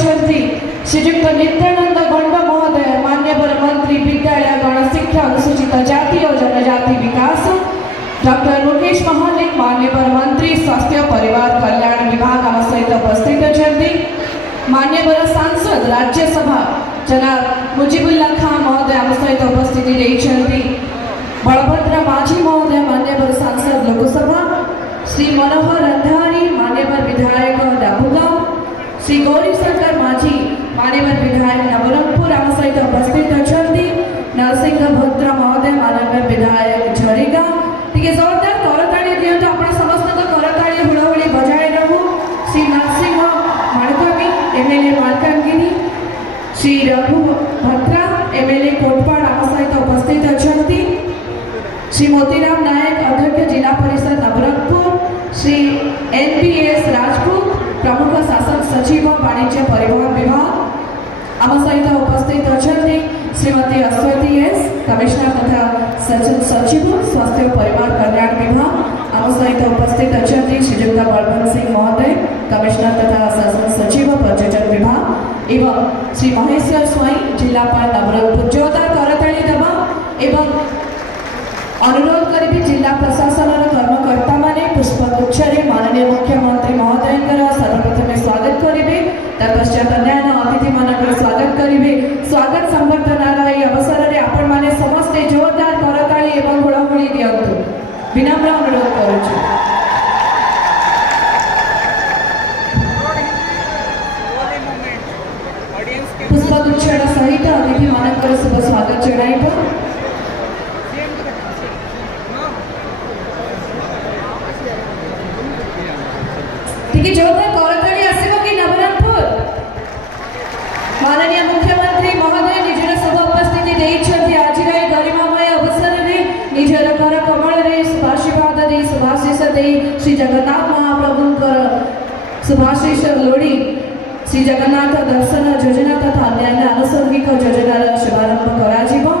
श्रीयुक्त नित्यानंद गंड महोदय मान्यवर मंत्री विद्यालय गणशिक्षा अनुसूचित जाति और जनजाति विकास, डॉक्टर मुकेश महालिक मान्यवर मंत्री स्वास्थ्य परिवार कल्याण विभाग आम सहित उपस्थित अच्छी। मान्यवर सांसद राज्यसभा जनाब मुजीबुल्ला खान महोदय आम सहित उपस्थिति रही। बलभद्र माझी महोदय मान्यवर सांसद लोकसभा, श्री मनोहर रंधारी मान्यवर विधायक डाबुगांव, श्री गौरी शंकर माझी मान्यवर विधायक नवरंगपुर आम सहित उपस्थित अच्छी। नरसिंह भद्र महोदय मान्यवर विधायक झरीगांव। टीके जोरदार करताली दियंतु आपण समस्त करताली हुळहुळी बजाय रहू। श्री नरसिंह माळकामी एमएलए मालकानगिरी, श्री रघु भद्रा एमएलए कोटपाड़ आम सहित उपस्थित अच्छी। श्री मोतीराम नायक अध्यक्ष जिला परिषद नवरंगपुर, श्री एनपीएस राजपूत प्रमुख शासन सचिव वाणिज्य परिवहन विभाग आम सहित उपस्थित अच्छी। श्रीमती अश्वती एस कमिश्नर तथा सचिव स्वास्थ्य परिवार कल्याण विभाग आम सहित उपस्थित अच्छी। श्रीयुक्त बलवंत सिंह महोदय कमिश्नर तथा शासन सचिव पर्यटन विभाग एवं श्री महेश्वर स्वाई जिलापाल नवरंगपुर। जोरदार करताली देवा एवं अनुरोध करी जिला प्रशासन कर्मकर्ता माने पुष्पगुच्छरे माननीय मुख्यमंत्री महोदय सर्वप्रथम स्वागत करेंगे। तत्पश्चात अन्य अतिथि मान स्वागत करेंगे। स्वागत संबर्धनार यह अवसर में आपण माने समस्ते जोरदार करताली एवं हुळहुळी दियंतु विनम्र अनुरोध करुछु। पुष्पगुच्छर सहित अतिथि मानकर शुभ स्वागत जणाइबो। ठीक जोरदार करताली आसिबो कि नवरंगपुर। माननीय मुख्यमंत्री महोदय निजर शुभ उपस्थिति देइछथि। आज गरिमामय अवसर में निजर कर कमल रे शुभाशीर्वाद दे शुभाशीष दे श्री जगन्नाथ महाप्रभुंकर शुभाशीष लोड़ी श्री जगन्नाथ दर्शन योजना तथा अन्य आनुषंगिक योजनार शुभारंभ कराजिबो।